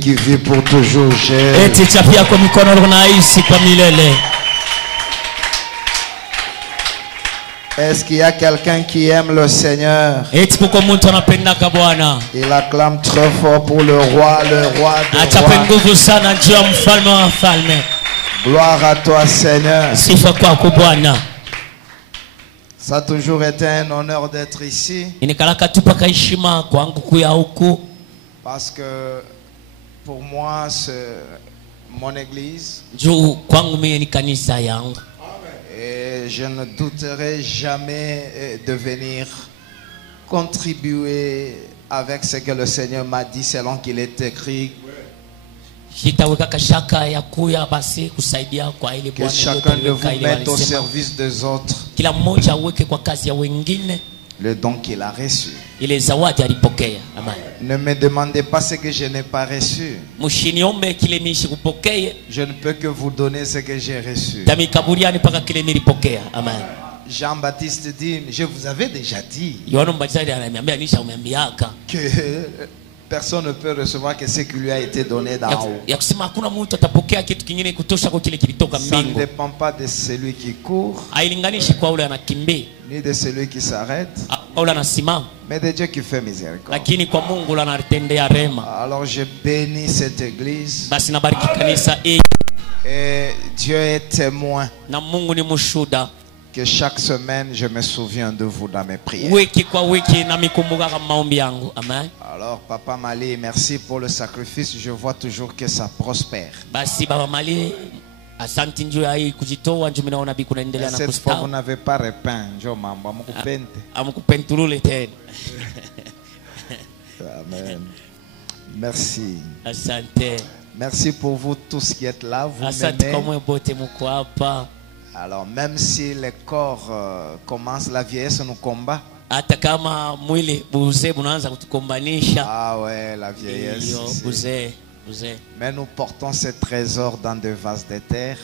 qui vit pour toujours. Est-ce qu'il y a quelqu'un qui aime le Seigneur? Il acclame très fort pour le roi des rois. Gloire à toi, Seigneur. Ça a toujours été un honneur d'être ici. Parce que pour moi, c'est mon église. Et je ne douterai jamais de venir contribuer avec ce que le Seigneur m'a dit selon qu'il est écrit. Que chacun de vous mette au service des autres le don qu'il a reçu. Ne me demandez pas ce que je n'ai pas reçu. Je ne peux que vous donner ce que j'ai reçu. Jean-Baptiste dit, je vous avais déjà dit que personne ne peut recevoir que ce qui lui a été donné d'en haut. Ça ne dépend pas de celui qui court, ni de celui qui s'arrête, mais de Dieu qui fait miséricorde. Alors je bénis cette église. Et Dieu est témoin que chaque semaine je me souviens de vous dans mes prières. Alors Papa Mali, merci pour le sacrifice. Je vois toujours que ça prospère. Cette fois vous n'avez pas repeint. Amen. Merci. Merci pour vous tous qui êtes là. Vous m'aimez. Alors même si le corps commence, la vieillesse nous combat. Ah ouais, la vieillesse. Mais nous portons ce trésor dans des vases de terre.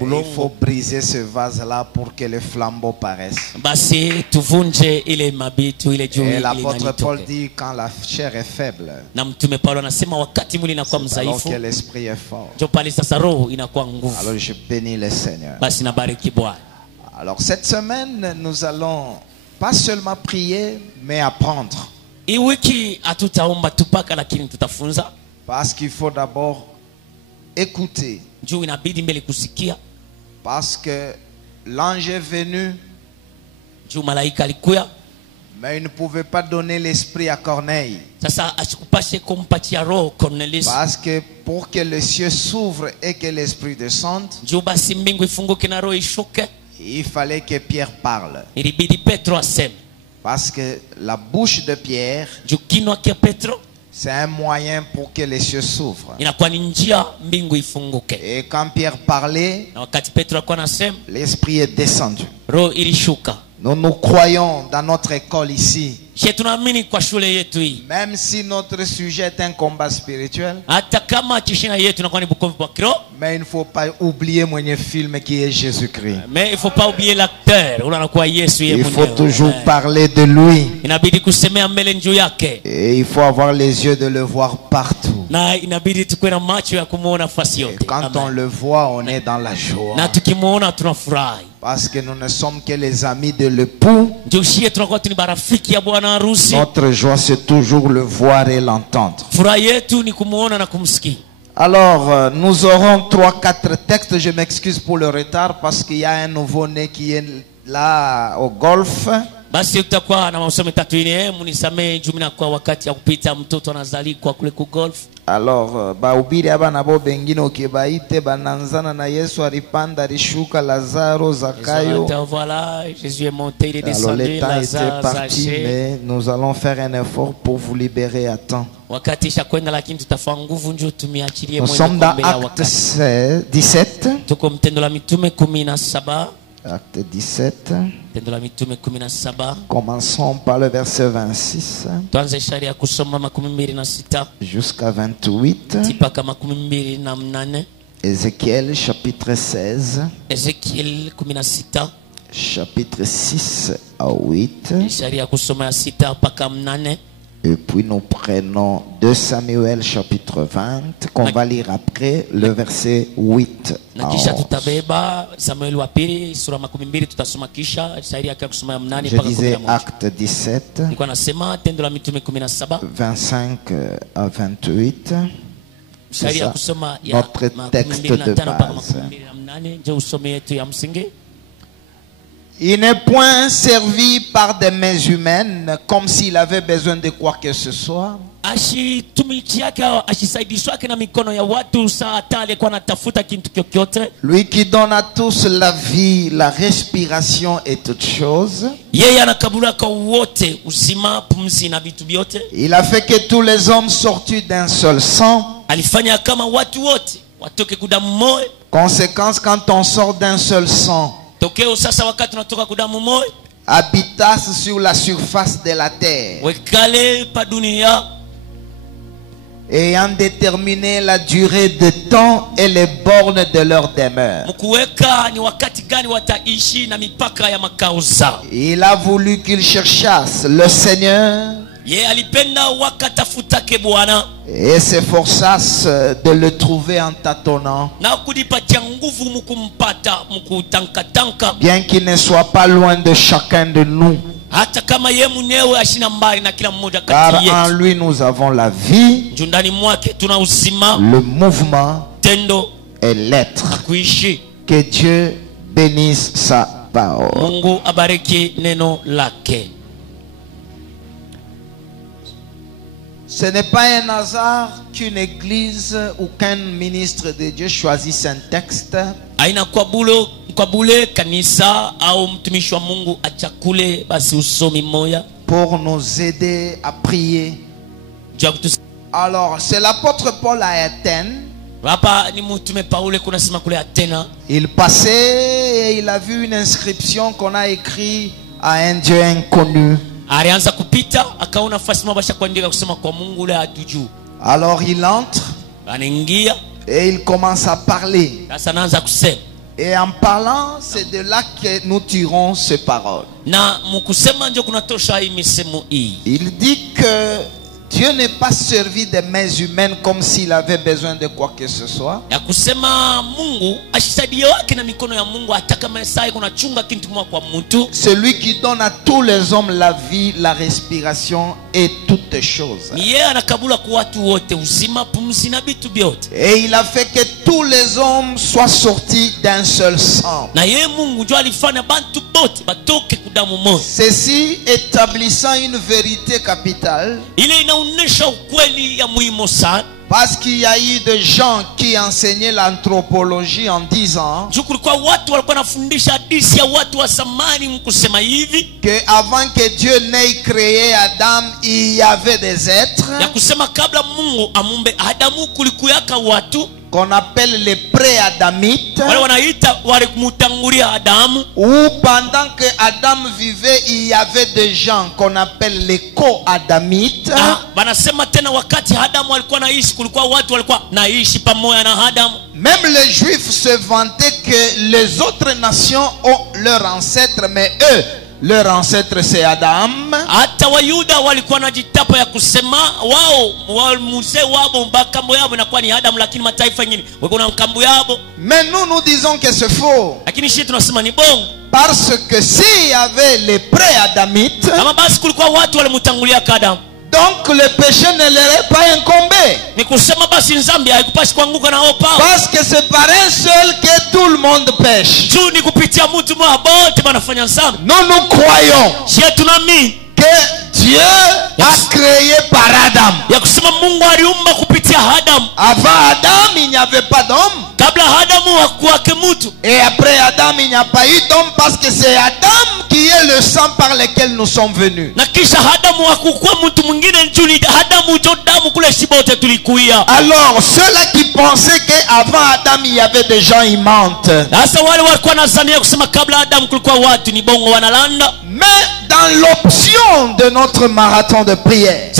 Il faut briser ce vase-là pour que le flambeau paraisse. Et l'apôtre Paul dit quand la chair est faible, c'est alors que l'esprit est fort. Alors je bénis le Seigneur. Alors cette semaine, nous allons pas seulement prier, mais apprendre. Parce qu'il faut d'abord écouter. Parce que l'ange est venu, mais il ne pouvait pas donner l'esprit à Corneille. Parce que pour que les cieux s'ouvrent et que l'esprit descende, il fallait que Pierre parle. Parce que la bouche de Pierre, c'est un moyen pour que les cieux s'ouvrent. Et quand Pierre parlait, l'esprit est descendu. Nous croyons dans notre école ici. Même si notre sujet est un combat spirituel, mais il ne faut pas oublier mon film qui est Jésus-Christ. Mais il ne faut pas oublier l'acteur. Il faut toujours parler de lui. Et il faut avoir les yeux de le voir partout. Et quand on le voit, on est dans la joie. Parce que nous ne sommes que les amis de l'époux. Notre joie, c'est toujours le voir et l'entendre. Alors, nous aurons 3-4 textes. Je m'excuse pour le retard parce qu'il y a un nouveau-né qui est là au golf. Alors, bahubiri aba nabo bengine ukibaite bananzana na Yesu alipanda alishuka Lazaro Zakayo. Voilà, Jésus est monté, il est descendu. Alors le temps était parti, mais nous allons faire un effort pour vous libérer à temps. Nous sommes dans Acte 17. Acte 17. Commençons par le verset 26 jusqu'à 28. Ézéchiel chapitre 16. Chapitre 6 à 8. Et puis nous prenons 2 Samuel chapitre 20 qu'on va lire après le verset 8 à 11. Je disais Acte 17 25 à 28. C'est ça, notre texte de base. Il n'est point servi par des mains humaines comme s'il avait besoin de quoi que ce soit. Lui qui donne à tous la vie, la respiration et toutes choses. Il a fait que tous les hommes sortis d'un seul sang. Conséquence, quand on sort d'un seul sang, habitasse sur la surface de la terre, ayant déterminé la durée de temps et les bornes de leur demeure. Il a voulu qu'ils cherchassent le Seigneur et s'efforçassent de le trouver en tâtonnant, bien qu'il ne soit pas loin de chacun de nous. Car en lui nous avons la vie, le mouvement et l'être. Que Dieu bénisse sa parole. Ce n'est pas un hasard qu'une église ou qu'un ministre de Dieu choisisse un texte pour nous aider à prier. Alors, c'est l'apôtre Paul à Athènes. Il passait et il a vu une inscription qu'on a écrite à un Dieu inconnu. Alors il entre et il commence à parler. Et en parlant, c'est de là que nous tirons ces paroles. Il dit que Dieu n'est pas servi des mains humaines comme s'il avait besoin de quoi que ce soit. Celui qui donne à tous les hommes la vie, la respiration et toutes choses. Et il a fait que tous les hommes soient sortis d'un seul sang. Ceci établissant une vérité capitale. Parce qu'il y a eu des gens qui enseignaient l'anthropologie en disant que avant que Dieu n'ait créé Adam, il y avait des êtres qu'on appelle les pré-adamites, où pendant que Adam vivait, il y avait des gens qu'on appelle les co-adamites. Même les Juifs se vantaient que les autres nations ont leurs ancêtres, mais eux, leur ancêtre c'est Adam. Mais nous disons que c'est faux. Parce que s'il y avait les pré-adamites, donc le péché ne leur est pas incombé. Parce que c'est par un seul que tout le monde pêche. Nous croyons que Dieu a créé par Adam. Avant Adam, il n'y avait pas d'homme. Et après Adam, il n'y a pas eu d'homme parce que c'est Adam qui est le sang par lequel nous sommes venus. Alors, ceux-là qui pensaient qu'avant Adam, il y avait des gens, ils mentent. Mais dans l'option de notre marathon de prière,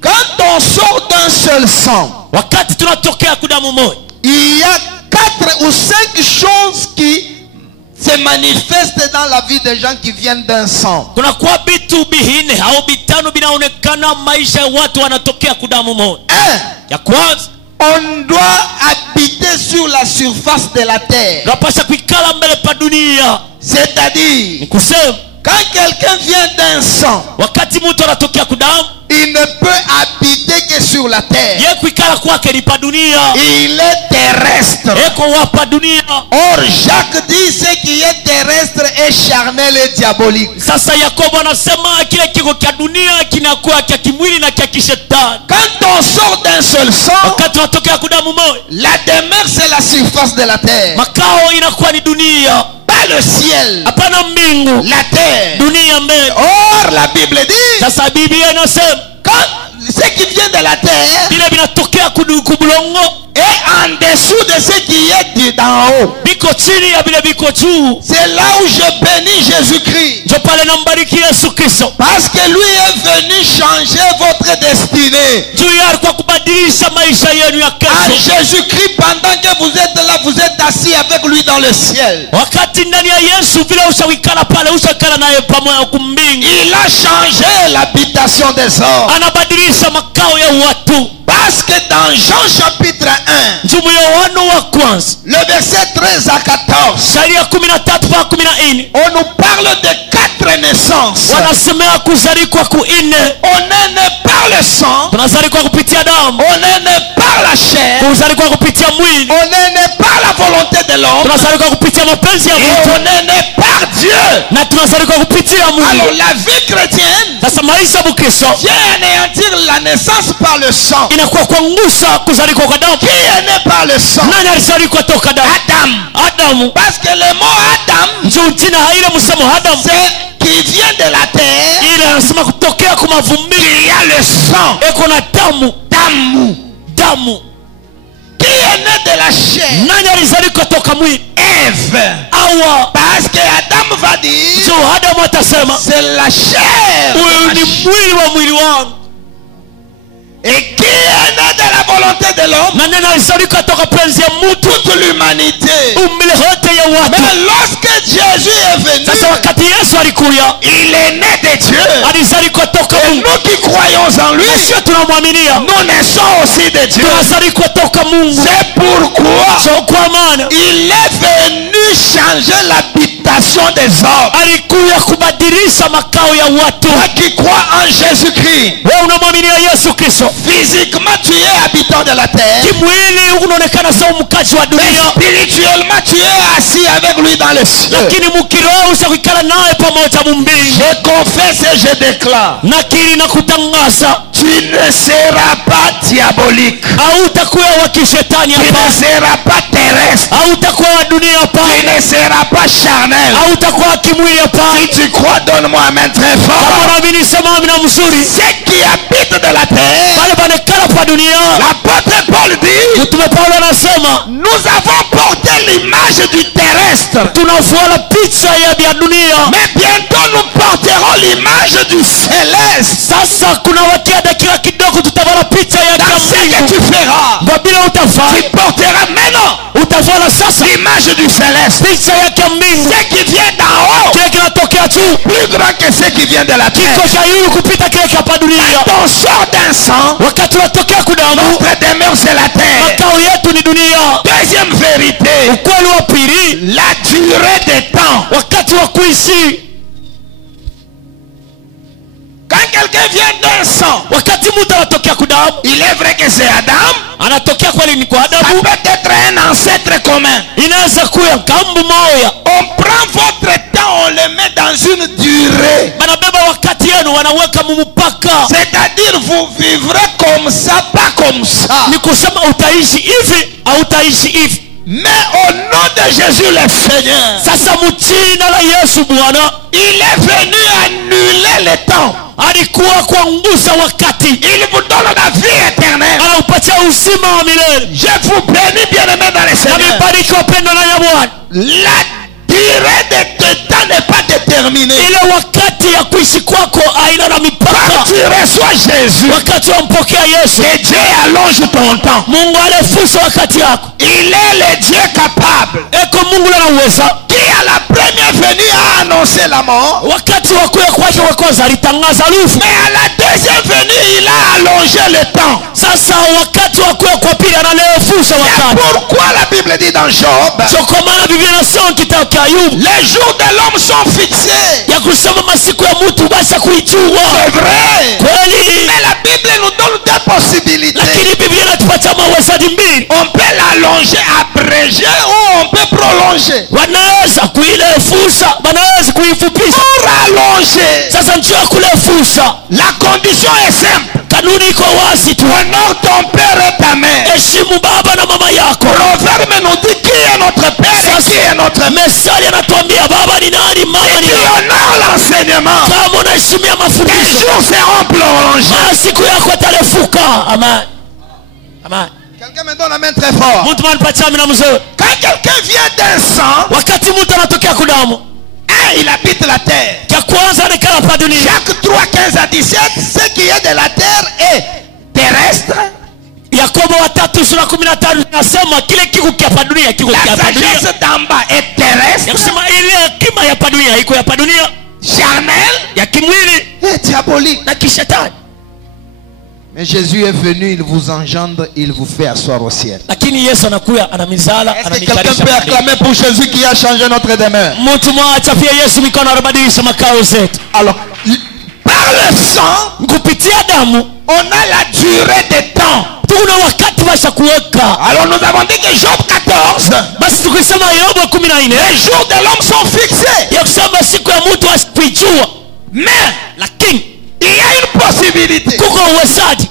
quand on sort d'un seul sang, il y a 4 ou 5 choses qui se manifeste dans la vie des gens qui viennent d'un sang. Kuna kwa bitu bihine au bitano binaonekana maisha ya watu wanatokea kudamu moja. Ya kwanza, on doit habiter sur la surface de la terre. Tunapaswa kuikala mbele pa dunia. C'est-à-dire, ni kusema quand quelqu'un vient d'un sang, wakati mtu anatokea kudamu, il ne peut habiter que sur la terre. Yeye kuikala kwake ni pa dunia. Il est terrestre. Eko wapa dunia. Or Jacques dit ce qui est terrestre est charnel et diabolique. Sasa Yakobo anasema kile kiko kia dunia kinakuwa kia kimwili na kia kishetani. Quand on sort d'un seul sang, wakati unatokea kudamu moja, la demeure c'est la surface de la terre. Makao inakuwa ni dunia. Pas le ciel. Hapana mbingu. La terre. Dunia mbele. Or la Bible dit, sasa Biblia inasema quand ce qui vient de la terre bila binatokea kubulongo et en dessous de ce qui est d'en haut, biko chini ya bila biko juu. C'est là où je bénis Jésus-Christ. Je pale nambariki Yesu Kristo. Parce que lui est venu changer votre destinée. Juu ya kwa kubadilisha maisha yenu ya kesho. En Jésus-Christ, pendant que vous êtes là, vous êtes assis avec lui dans le ciel. Wakati ndani ya Yesu vile ushawikala pale, ushakala naye pamoja kumbingu. Il a changé l'habitation des hommes. Anabadilisha makao ya watu. Parce que dans Jean chapitre 1, le verset 13 à 14, on nous parle de 4 naissances. On est né par le sang, on est né par la chair, on est né par la volonté de l'homme, et on est né par Dieu. Alors la vie chrétienne vient anéantir la naissance par le sang. Qui est né par le sang? Adam. Parce que le mot Adam, c'est qui vient de la terre. Il y a le sang. Damu. Qui est né de la chair? Ève. Parce que Adam va dire, c'est la chair. Et qui est né de la volonté de l'homme? Toute l'humanité. Mais lorsque Jésus est venu, il est né de Dieu. Et nous qui croyons en lui, nous naissons aussi de Dieu. C'est pourquoi il est venu changer l'habitation des hommes. Toi qui crois en Jésus-Christ, physiquement tu es habitant de la terre, mais spirituellement tu es assis avec lui dans le ciel. Je confesse et je déclare, tu ne seras pas diabolique, tu ne seras pas terrestre, tu ne seras pas charnel. Si tu crois, donne-moi un main très fort. Ce qui habite de la terre, l'apôtre Paul dit, nous avons porté l'image du terrestre, mais bientôt nous porterons l'image du céleste. Dans ce que tu feras, tu porteras maintenant l'image du céleste. Ce qui vient d'en haut, plus grand que ce qui vient de la terre. Quand on sort d'un sang, notre demeure c'est la terre. Deuxième vérité, la durée des temps. Quand quelqu'un vient d'un sang, il est vrai que c'est Adam. Ça peut être un ancêtre commun. On prend votre temps, on le met dans une durée. C'est-à-dire vous vivrez comme ça, pas comme ça. Mais au nom de Jésus le Seigneur, il est venu annuler le temps. Il vous donne la vie éternelle. Je vous bénis, bien-aimés dans le Seigneur. La durée de temps n'est pas déterminée. Quand tu reçois Jésus, et Dieu allonge ton temps. Il est le Dieu capable qui à la première venue a annoncé la mort, wakati wa kuja kwake wa kwanza alitangaza lufu, mais à la deuxième venue il a allongé le temps. sasa wakati wa kuja kwa pili analefusha C'est wakati. pourquoi la Bible dit dans Job, Sio kwa maana Biblia inasema kitabu cha Ayubu les jours de l'homme sont fixés. ya kusema masiku ya mtu basi kuijua. C'est vrai. Kweli, Mais la Bible nous donne des possibilités. lakini Biblia inatupatia mawezadi mbili. On peut l'allonger, abréger ou on peut prolonger. Wanaweza kuilefusha, wanaweza kuifupisha. Pour allonger, Sasa njia ya kulefusha, la condition est simple. kanuni iko wazi tu. Honore ton père et ta mère. Heshimu baba na mama yako. Proverbe nous dit qui est notre père et qui est notre mère. Methali anatuambia baba ni nani, mama Et ni qui nani. honore l'enseignement. Kama unaheshimia Tes mafundisho, jours seront prolongés. siku yako italefuka. Amen. Amen. Quelqu'un me donne la main très fort. Mtu manipatia mina mzee. Quand quelqu'un vient d'un sang, Wakati mtu anatokea kudamu, il habite la terre. cha kwanza anekala pa dunia. Jacques 3, 15 à 17, ce qui est de la terre est terrestre. Yakobo 3:15 nasema kile kiko kia pa dunia, kiko La kia pa dunia. sagesse d'en bas est terrestre, Yakusema ile hekima ya pa dunia iko ya pa dunia, charnelle ya kimwili et diabolique. na kishetani. Mais Jésus est venu, il vous engendre, il vous fait asseoir au ciel. Lakini Yesu anakuja anamizala, Est-ce que quelqu'un anamikalisha. peut acclamer pour Jésus qui a changé notre demeure? Mtu mmoja achapia Yesu mikono anabadilisha makao zetu. Alors, par le sang, Kupitia damu on a la durée des temps. tuna wakati washa kuweka. Alors nous avons dit que Job 14, Basi tukisema Yobu 14 les jours de l'homme sont fixés. ya kusema siku ya mtu asikuijua, Mais lakini il y a une possibilité kuko uwezaji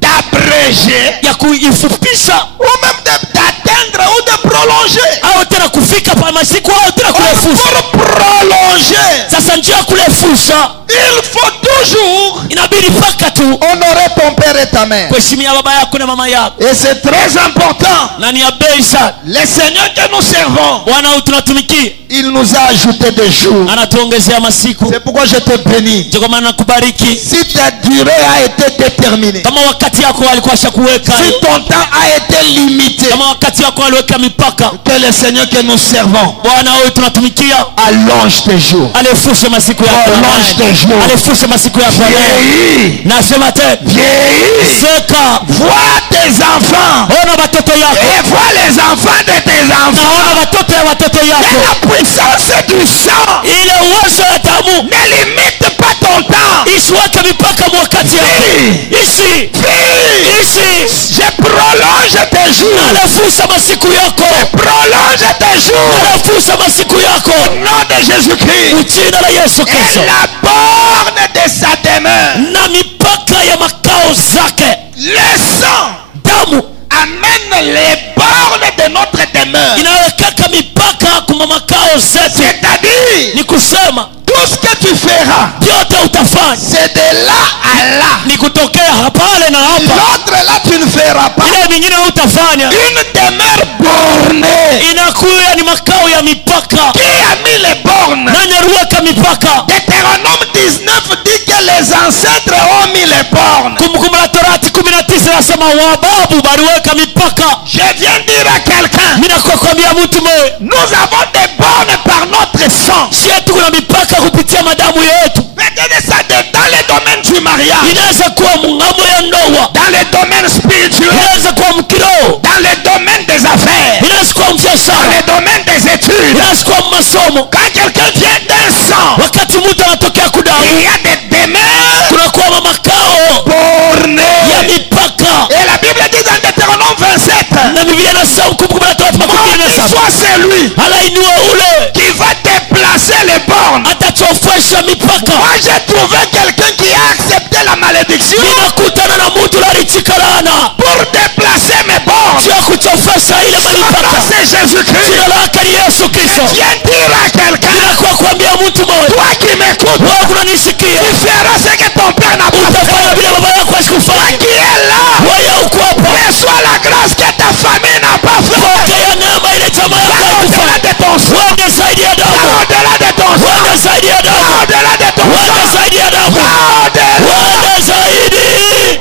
d'abréger ya kuifupisha ou même d'atteindre ou de prolonger. au tena kufika pa masiku au tena kurefusha. Pour prolonger, Sasa njia ya kurefusha il faut toujours inabidi paka tu honorer ton père et ta mère. kuheshimia baba yako na mama yako, Et c'est très important. na ni ya bei sana. Le Seigneur que nous servons, Bwana huyu tunatumikia il nous a ajouté des jours. anatuongezea masiku. C'est pourquoi je te bénis. Ndio kwa maana nakubariki. Si ta durée a été déterminée, Kama wakati yako alikuwa ashakuweka, si ton temps a été limité, kama wakati yako aliweka mipaka, que le Seigneur que nous servons Bwana huyu tunatumikia allonge tes jours. alefushe masiku yako, Prolonge tes jours. alefushe masiku yako. Vieillis, Nasema tena, vieillis, seka, vois tes enfants ona watoto yako, et vois les enfants de tes enfants. naona watoto ya watoto Et yako. la puissance du sang Ile uwezo ya damu ne limite pas ton temps. isiweke mipaka mwakati yako. Ishi, Fils, ishi, je prolonge tes jours. alefusha masiku yako, Prolonge tes jours. alefusha masiku yako, Au nom de Jésus-Christ. jina la Yesu Et Kristo, la borne de sa demeure. na mipaka ya makao zake. Le sang Damu amène les bornes de notre demeure. inawekeka mipaka kuma makao zetu, C'est-à-dire, ni kusema tout ce que tu feras, vyote utafanya c'est de là à là. ni kutokea pale na hapa. L'autre là, tu ne feras pas. Ile mingine utafanya Une demeure bornée. inakuya ni makao ya mipaka. Qui a mis les bornes? Nani aliweka mipaka? Deutéronome 19 dit que les ancêtres ont mis les bornes. Kumbukumbu la Torati 19 nasema wababu baliweka mipaka. Je viens dire à quelqu'un, Mimi nakwambia mtu mmoja, nous avons des bornes par notre sang. sisi kuna mipaka kupitia madamu yetu. Peut-être ça dans le domaine du mariage, Inaweza kuwa mngamo ya ndoa, dans le domaine spirituel, inaweza kuwa mkiroho, dans le domaine des affaires, inaweza kuwa dans mbiashara, le domaine des études. inaweza kuwa masomo. Quand quelqu'un vient d'un sang, Wakati mtu anatokea kudamu, il y a des demeures kunakuwa makao bornées. ya mipaka. Et la Bible dit dans Deutéronome 27, Na Biblia inasema Kumbukumbu la Torati maudit 27, soit celui alainiwa ule qui va déplacer les bornes. atachofesha mipaka. Moi j'ai trouvé quelqu'un qui a accepté la malédiction Ninakutana na mtu alichika laana pour déplacer mes bornes. sio kuchofesha ile Son mipaka. nom c'est Jésus-Christ. Jina lake ni Yesu Kristo. Viens dire à quelqu'un, Ninakuwa kuambia mtu mmoja, toi qui m'écoutes, wewe kunanisikia, tu feras ce que ton père n'a pas utafanya fait. vile baba yako Toi asikufanya. qui es là, Wewe uko hapa, reçois la grâce que ta famille n'a pas fait. pokea neema ile chama yako Va au-delà haikufanya. de ton sang. Wende zaidi ya Va damu, au-delà de ton sang. wende zaidi ya Va damu, au-delà de ton wende sang. zaidi ya damu, Va au-delà. wende zaidi.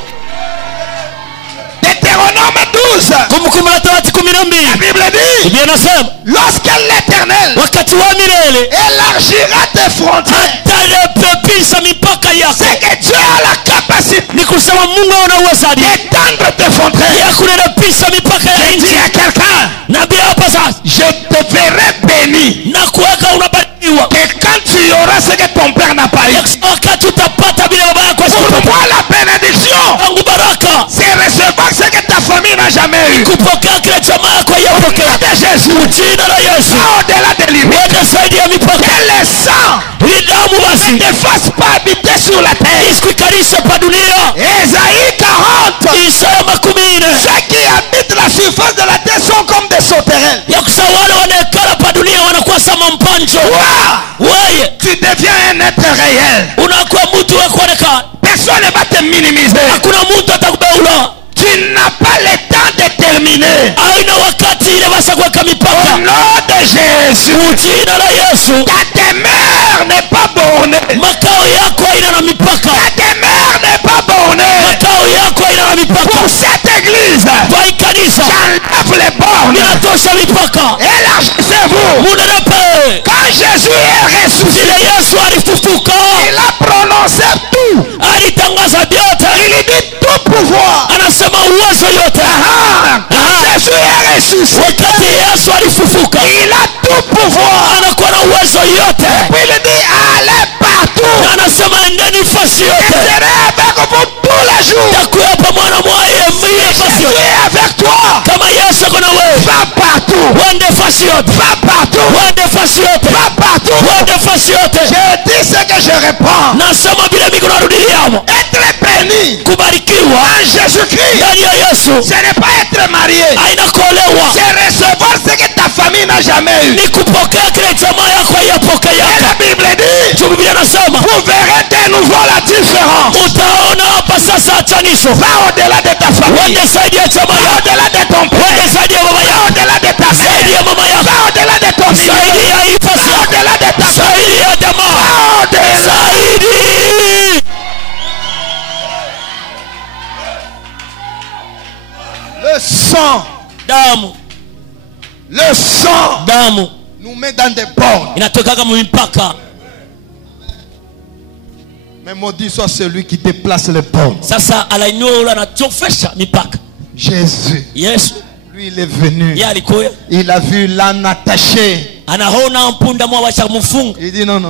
Deutéronome 12. Kumbukumbu la Torati 12, La Bible dit, Biblia inasema lorsque l'Éternel wakati élargira tes frontières. C'est que Dieu a la capacité d'étendre tes frontières. Je dis à quelqu'un, je te verrai béni. Que quand tu auras ce que ton père n'a pas eu. Pour moi la bénédiction, c'est recevoir ce que ta famille n'a jamais eu. Au nom de Jésus, au-delà de l'image, que le sang ne te fasse pas habiter sur la terre. Ésaïe 40, ceux qui habitent la surface de la terre sont comme des sauterelles. Tu deviens un être réel. Personne ne va te minimiser. Tu n'as pas le temps de terminer. Au nom de Jésus, ta demeure n'est pas bornée. Ta demeure n'est pas bornée. Pour cette église, j'enlève les bornes. Élargissez-vous. Quand Jésus est ressuscité, il a prononcé tout. Il dit tout pouvoir. Jésus est ressuscité. Il a tout pouvoir. Puis il dit allez partout. Je serai avec vous tous les jours. Jésus est avec toi. Va partout. Va partout. Va partout. Je dis ce que je réponds. Être béni en Jésus-Christ, ce n'est pas être marié. C'est recevoir ce que ta famille n'a jamais eu. Et la Bible dit, vous verrez de nouveau la différence. Va au-delà de ta famille. Va au-delà de ton père. Va au-delà de ta mère. Va au-delà de ton fils. Va au-delà de ta famille. Va au-delà. Le sang nous met dans des bornes. Mais maudit soit celui qui déplace les bornes. Jésus, lui il est venu. Il a vu l'âne attaché. Il dit non.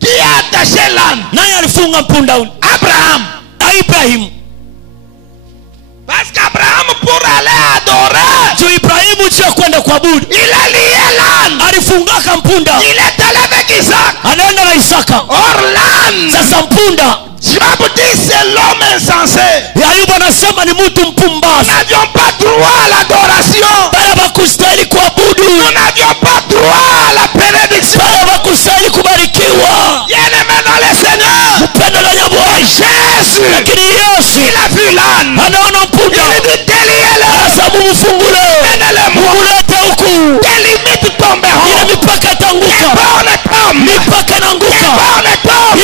Qui a attaché l'âne? Abraham. Parce qu'Abraham pour aller adorer, il a lié l'âne. Il est allé avec Isaac. Or l'âne, Job dit c'est l'homme insensé. Nous n'avions pas droit à l'adoration. Nous n'avions pas droit à la bénédiction. Bien-aimé dans le Seigneur, Jésus, il a vu l'âne. Il dit déliez-le. Tes limites tomberont. Tes bornes tombent. Tes bornes tombent.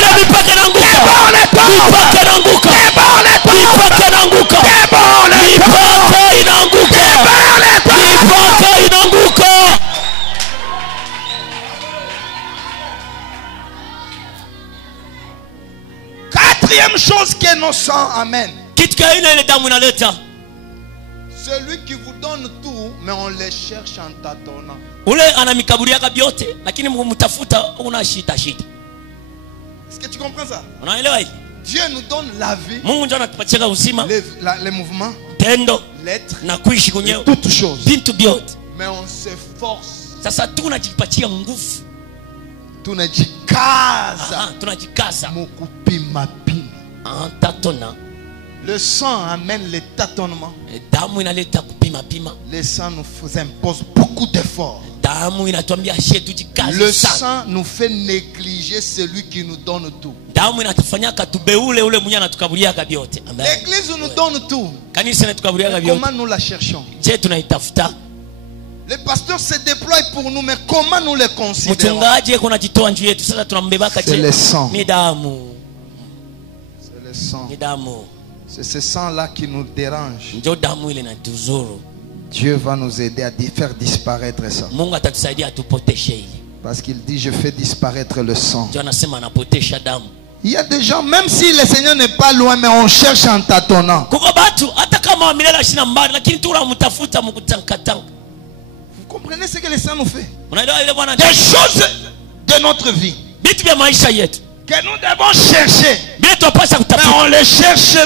Quatrième chose que nous sens, amen. Celui qui vous donne tout, mais on les cherche en tâtonnant. Est-ce que tu comprends ça? Dieu nous donne la vie, les mouvements, l'être, et toutes choses. Mais on s'efforce. Tunajikaza le sang amène les tâtonnements. Le sang nous impose beaucoup d'efforts. Le sang nous fait négliger celui qui nous donne tout. L'église nous donne tout. Comment nous la cherchons? Les pasteurs se déploient pour nous, mais comment nous les considérons? C'est le sang. C'est le sang. C'est ce sang-là qui nous dérange. Dieu va nous aider à faire disparaître ça. Mungu atatusaidia atupoteshe hili. Parce qu'il dit je fais disparaître le sang. Ndio anasema anapotesha damu. Il y a des gens, même si le Seigneur n'est pas loin, mais on cherche en tâtonnant. Kuko batu hata kama wamelala shina mbali lakini tu unamtafuta mkutankatanka. Vous comprenez ce que le sang nous fait? Unaelewa ile Bwana? Des choses de notre vie Vitu vya maisha yetu que nous devons chercher. bila tupasa Mais kutafuta. on les cherche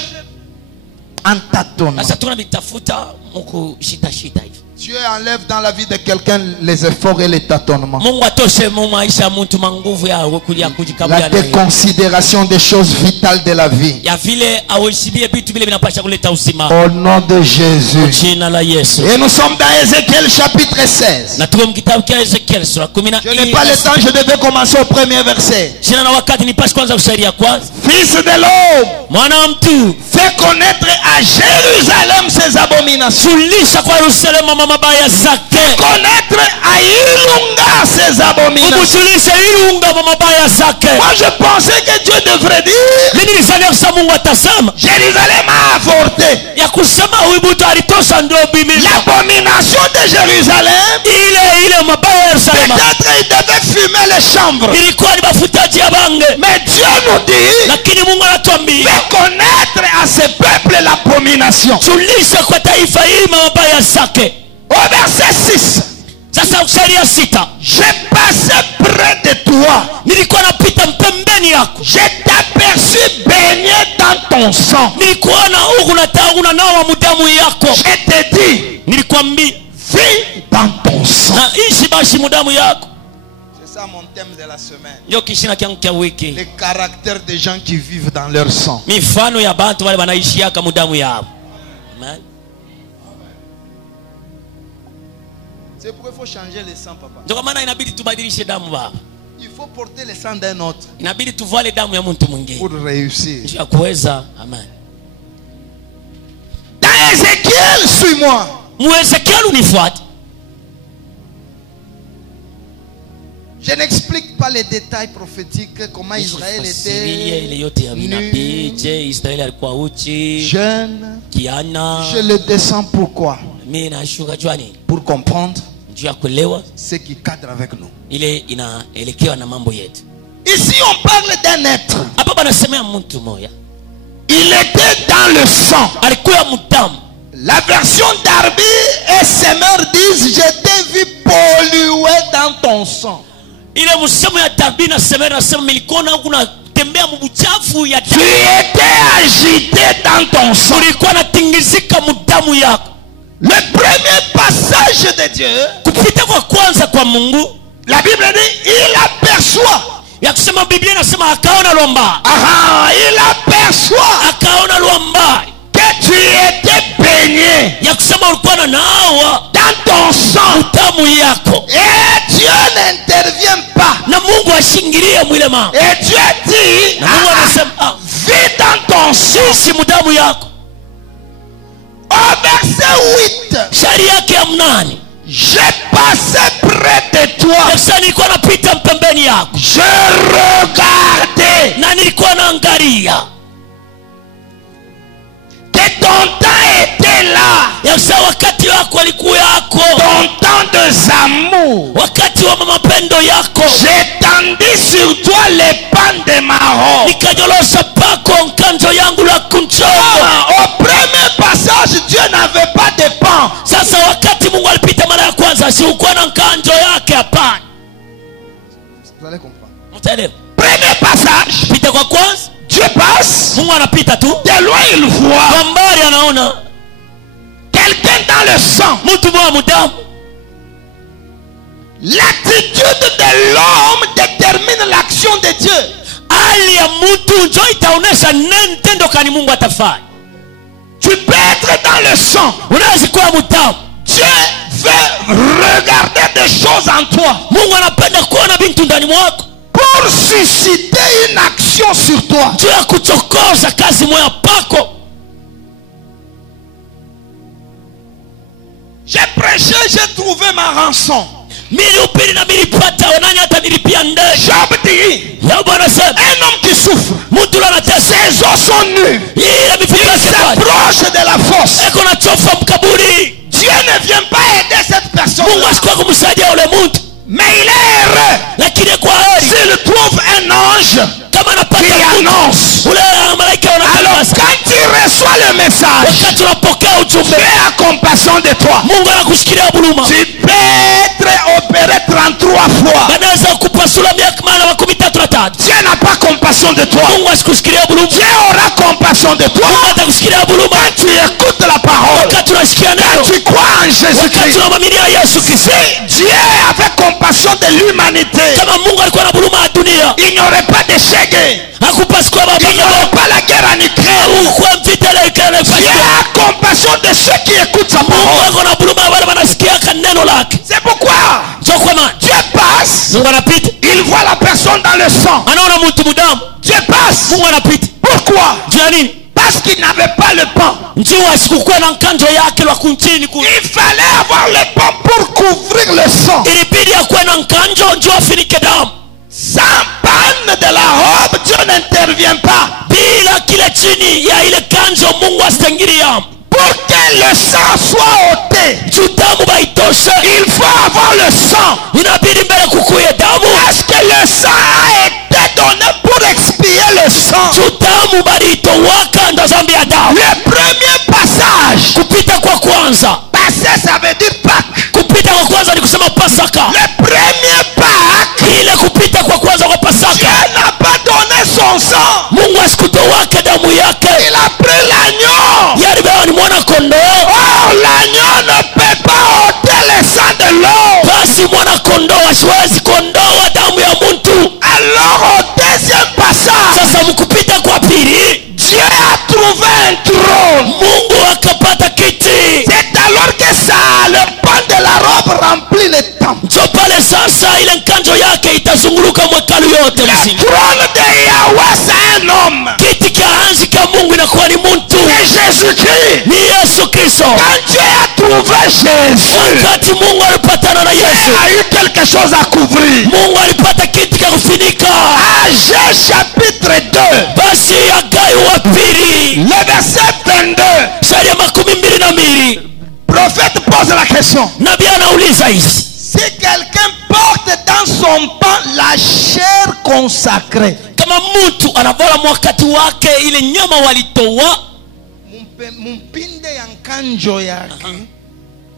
en tâtonnant. Sasa tunavitafuta mkushita shita hivi. Dieu enlève dans la vie de quelqu'un les efforts et les tâtonnements. Mungu atoshe mu maisha mtu manguvu ya kulia kujikabia La déconsidération des choses vitales de la vie. ya vile aweshibie vitu vile vinapasha kuleta usima. Au nom de Jésus. Jina la Yesu. Et nous sommes dans Ézéchiel chapitre 16. Na tuko mkitabu cha Ezekiel sura 14. Je n'ai pas le temps, je devais commencer au premier verset. Sina na wakati nipashe kwanza kushairi ya kwanza. Fils de l'homme, Mwana wa mtu, fais connaître à Jérusalem ses abominations. sulisha kwa Yerusalemu mabaya zake. Connaître à Ilunga ses abominations. Umujulishe Ilunga mabaya zake. Moi je pensais que Dieu devrait dire Mimi nilizania kusema Mungu atasema Jérusalem a avorté. ya kusema huyu mtu alitosha ndio bimi. L'abomination de Jérusalem, Ile mabaya ya Yerusalemu. peut-être il devait fumer les chambres. Ilikuwa ni mafutaji ya bange. Mais Dieu nous dit, Lakini Mungu anatuambia fais connaître à ce peuple l'abomination. sulisha kwa taifa hili mabaya zake. Au verset 6, Sasa ushairi ya 6. j'ai passé près de toi. Nilikuwa napita mpembeni yako. Je t'aperçu baigné dans ton sang. Nilikuwa na huku na tangu na nawa mudamu yako. Je te dis, Nilikwambia vis dans ton sang. na ishi basi mudamu yako. C'est ça mon thème de la semaine. Ndio kishina kyangu kya wiki. Les caractères des gens qui vivent dans leur sang. Mifano ya bantu wale wanaishi yaka mudamu yao. Amen. C'est pourquoi il faut changer le sang, papa. Ndio maana inabidi tubadilishe damu baba. Il faut porter le sang d'un autre Inabidi tuvale damu ya mtu mwingine. pour réussir. Ndio ya kuweza. Amen. Dans Ézéchiel, suis-moi. Muezekiel unifuate. Je n'explique pas les détails prophétiques, comment Israël Ile était yote ya vinabii. nu, Je Israeli alikuwa uchi, jeune. kiana. Je le descends pourquoi? Mimi nashuka jwani. Pour comprendre Juu ya kuelewa ce qui cadre avec nous. ile inaelekewa na mambo yetu. Ici, on parle d'un être. Hapa banasemea mtu moja. Il était dans le sang. Alikuwa mtamu. La version d'Arbi et Semeur disent, je t'ai vu pollué dans ton sang. Ile msemo ya Darbi na Semera nasema nilikuona huko unatembea mbuchafu ya Tu étais agité dans ton sang. ulikuwa natingizika mdamu yako. Le premier passage de Dieu, Kupita kwa kwanza kwa Mungu, la Bible dit, il aperçoit. ya kusema Biblia inasema akaona lwamba. Il aperçoit Akaona lwamba. que tu étais baigné Ya kusema ulikuwa na nawa dans ton sang. mdamu yako. Et Dieu n'intervient pas. Na Mungu ashingilie mwile mama. Et Dieu dit, Na Mungu anasema vis dans ton sang. sisi mdamu yako. Au verset 8, Sharia yake ya 8. j'ai passé près de toi. Sasa nilikuwa napita mpembeni yako. Je regardais Na nilikuwa naangalia. que ton temps était là. Ya kusema wakati wako alikuwa yako. Ton temps de amour. Wakati wa mapendo yako. J'étendis sur toi les pans de ma robe. Nikanyolosha pako nkanjo yangu la kunchoma. Au premier passage, Dieu n'avait pas de pan. Sasa wakati Mungu alipita mara ya kwanza si ukuwa na nkanjo yake hapana. Vous allez comprendre. Mtaelewa? Premier passage, Pita kwa kwanza, Dieu passe. Mungu anapita tu. De loin, il voit Kwa mbali anaona quelqu'un dans le sang. mtu mwa mudamu. L'attitude de l'homme détermine l'action de Dieu. Hali ya mtu njo itaonesha nendo kani Mungu atafanya. Tu peux être dans le sang. Unaweza kuwa mudamu. Dieu veut regarder des choses en toi Mungu anapenda kuona vitu ndani mwako. pour susciter une action sur toi. Juu ya kuchokoza kazi moya pako. J'ai prêché, j'ai trouvé ma rançon. Milipili na milipata wanani hata nilipia ndege. Job dit, Ya Bwana sema, un homme qui souffre, mtu anatesa, ses os sont nus. ile mifupa Il yake s'approche de la fosse. eko na chofa mkaburi. Dieu ne vient Mungu asikuwa kumsaidia yule mtu. Mais il est heureux s'il trouve un ange qui annonce. Alors quand tu reçois le message, Dieu a compassion de toi. Tu peux être opéré 33 fois. Dieu n'a pas compassion de toi. Dieu aura compassion de toi quand tu écoutes la parole, quand tu crois en Jésus-Christ. Si Dieu avait compassion de l'humanité, il n'y aurait pas de Shege, il n'y aurait pas la guerre en Ukraine. Dieu a compassion de ceux qui écoutent sa parole. C'est pourquoi Dieu passe, il voit la personne dans le sang. Dieu passe. Pourquoi? Parce qu'il n'avait pas le pain. Il fallait avoir le pain pour couvrir le sang. Sans panne de la robe, Dieu n'intervient pas. Pour que le sang soit ôté, il faut avoir le sang. Parce que le sang a été donné pour expier le sang. Le premier passage, passer ça veut dire Pâques. Le premier Pâques, Dieu n'a pas donné son sang. Il a pris l'agneau. Oh, l'agneau ne peut pas ôter le sang de l'eau. Alors au deuxième passage, Dieu a trouvé un trône. C'est alors que ça, le pan de la robe remplit le temple. Le trône de Yahweh, c'est un homme. C'est Jésus-Christ. Quand Dieu a trouvé Jésus, il a eu quelque chose à couvrir. Agé chapitre 2, le verset 22. Prophète pose la question. Si quelqu'un porte dans son pain la chair consacrée, mumpinde ya nkanjo yake,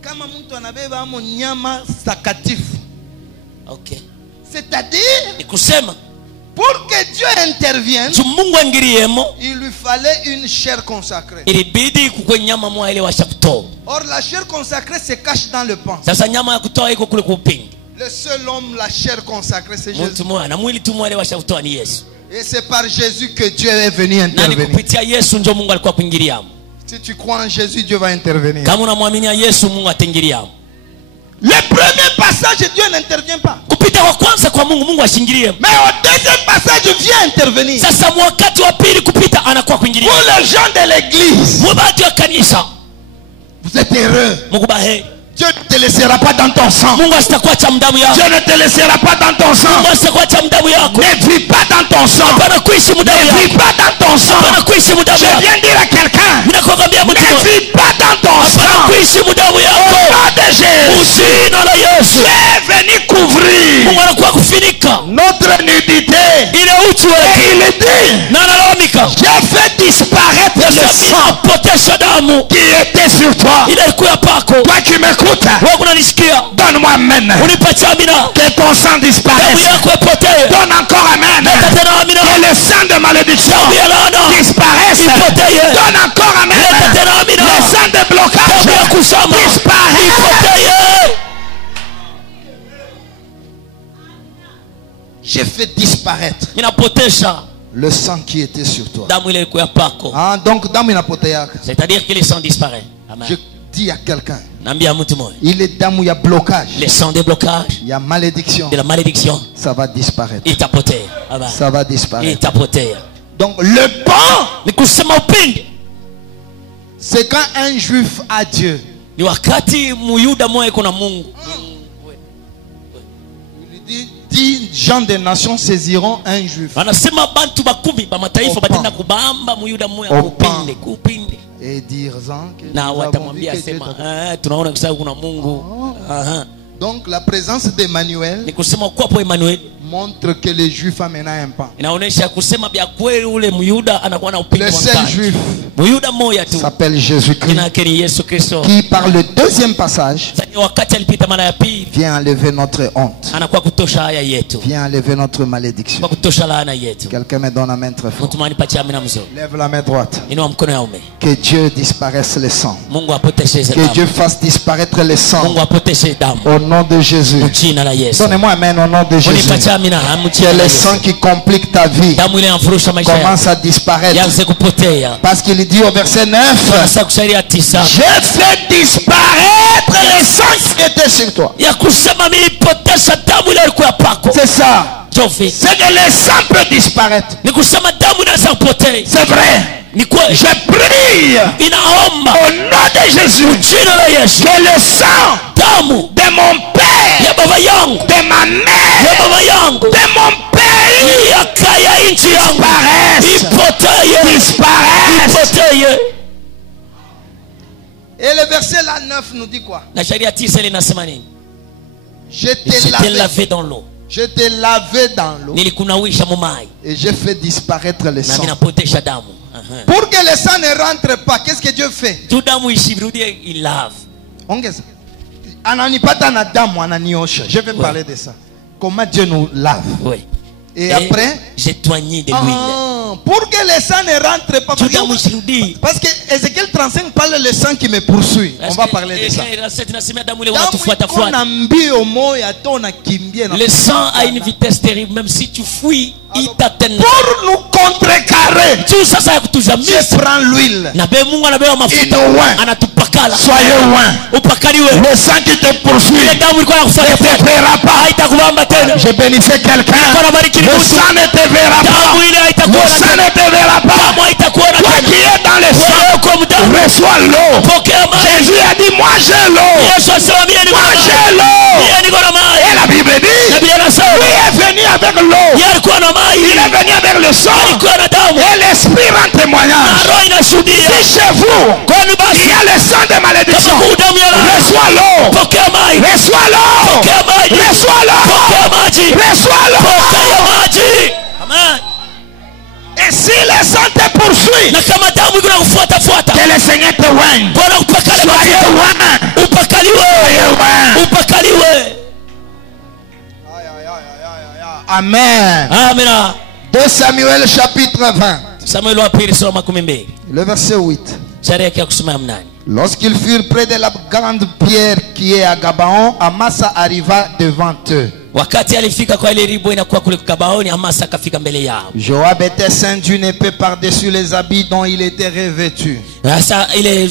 kama mtu anabeba amo nyama takatifu. Okay. C'est-à-dire, pour que Dieu intervienne, il lui fallait une chair consacrée. Or la chair consacrée se cache dans le pain. Le seul homme, la chair consacrée, c'est Jésus. Et c'est par Jésus que Dieu est venu intervenir. Si tu crois en Jésus, Dieu va intervenir. Le premier passage, Dieu n'intervient pas. Mais au deuxième passage, Dieu intervenir. Pour les gens de l'église, vous êtes heureux. Dieu ne te laissera pas dans ton sang. Dieu ne te laissera pas dans ton sang. Ne vis pas dans ton sang. Ne vis pas dans ton sang. Je viens dire à quelqu'un, ne vis pas dans ton sang. Au nom de Jésus, Dieu est venu couvrir notre nudité. Et il dit, j'ai fait disparaître le sang qui était sur toi. Toi qui m'écoutes, donne-moi amen. Que ton sang disparaisse. Donne encore amen. Que le sang de malédiction disparaisse. Donne encore amen. Le sang de blocage disparaisse. J'ai fait disparaître le sang qui était sur toi. Ah, donc, c'est-à-dire que le sang disparaît. Amen. Je dis à quelqu'un, il est dans où il y a blocage, le sang de blocage, il y a malédiction, de la malédiction, ça va disparaître. Amen. Ça va disparaître. Donc le pain, c'est quand un juif a Dieu. Il dit 10 gens des nations saisiront un juif. Et Et dire-en que na nous avons vu watamwambia que Dieu sema tunaona kwa sababu kuna Mungu. Donc la présence d'Emmanuel Ni kusema kwapo Emmanuel montre que les Juifs ont maintenant un pan. inaonesha kusema bya kweli ule Myuda anakuwa na upendo Le wa seul mkate. Juif Myuda mmoja tu s'appelle Jésus-Christ, jina lake ni Yesu Kristo. qui par le deuxième passage Sasa wakati alipita mara ya pili vient enlever notre honte, anakuwa kutosha haya yetu, vient enlever notre malédiction. kwa kutosha laana yetu. Quelqu'un me donne la main très fort. Mtu mani pacha amina mzuri. Lève la main droite. Inua mkono ya ume. Que Dieu disparesse le sang. Mungu apoteshe Que damu. Dieu fasse disparaître le sang. Mungu apoteshe damu. Au nom de Jésus. Jina la Yesu. Donnez-moi amen au nom de Jésus. Unipacha amina Que amjina la le Yesu. sang qui complique ta vie Damu ile inafurusha maisha yako. commence à disparaître. Yaanze kupotea. Parce qu'il dit au verset 9, Sasa kusharia 9. j'ai fait disparaître le sang qui était sur toi. Ya kusema mimi potesha damu ile ilikuwa pako. C'est ça. Jofi. C'est que le sang peut disparaître. Ni kusema damu inaweza kupotea. C'est vrai. Ni kweli. Je prie Inaomba au nom de Jésus jina la Yesu. que le sang Damu de mon père, ya baba yangu, de ma mère, ya baba yangu, de mon pays ya kaya nchi yangu disparaisse. ipotee, Disparaisse. ipotee. Et le verset là 9 nous dit quoi? Na sharia 9 ile inasema nini? Je Je t'ai t'ai lavé. lavé dans l'eau. Je t'ai lavé dans l'eau Nilikunawisha mumai et j'ai fait disparaître le na sang. minapotesha damu. Pour que le sang ne rentre pas, qu'est-ce que Dieu fait? Tu damu isirudie ilave. Ongeza. Ananipata na damu ananiosha. Je vais parler de ça. Comment Dieu nous lave. Oui. Et après, j'ai toigné de l'huile. pour que le sang ne rentre pas. Tu damu isirudie. Parce que Ézéchiel 35 parle le sang qui me poursuit. On va parler de ça. Le sang a une vitesse terrible, même si tu fuis, il t'atteint. Pour nous contrecarrer, je prends l'huile. Soyez loin. Le sang qui te poursuit ne te verra pas. Je bénissais quelqu'un. Le sang ne te verra pas. Le sang ne te verra pas. Toi qui es dans le sang, reçois l'eau. Jésus a dit, moi j'ai l'eau. Moi j'ai l'eau. Et la Bible dit, lui est venu avec l'eau. Il est venu avec le sang. Et l'esprit rend témoignage. Si chez vous, il y a le sang de malédiction, reçois l'eau. Reçois l'eau. Reçois l'eau. Reçois l'eau. Amen. Et si le sang te poursuit, que le Seigneur te oigne. Soyez loin. Soyez loin. Amen. Amen. 2 Samuel chapitre 20. Samuel wa pili sura 12. Le verset 8. Sharia ya kusoma mnani. Lorsqu'ils furent près de la grande pierre qui est à Gabaon, Amasa arriva devant eux. Wakati alifika kwa ile ribo inakuwa kule Gabaoni, Amasa akafika mbele yao. Joab était ceint d'une épée par-dessus les habits dont il était revêtu. Sasa ile